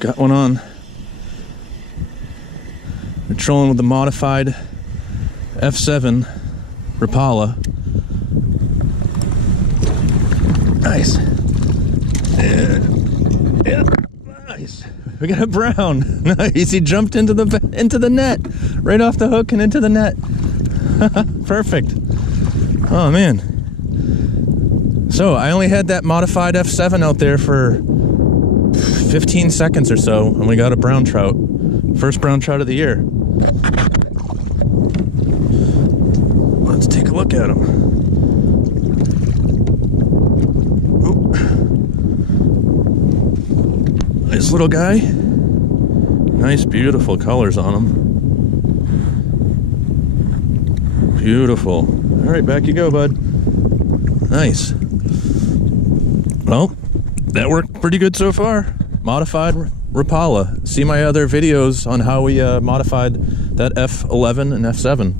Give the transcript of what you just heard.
Got one on. We're trolling with the modified F7 Rapala. Nice. Yeah. Nice. We got a brown. Nice. He jumped into the net, right off the hook and into the net. Perfect. Oh man. So I only had that modified F7 out there for 15 seconds or so, and we got a brown trout. First brown trout of the year. Let's take a look at him. Ooh. Nice little guy. Nice, beautiful colors on him. Beautiful. All right, back you go, bud. Nice. Well, that worked pretty good so far. Modified Rapala. See my other videos on how we modified that F11 and F7.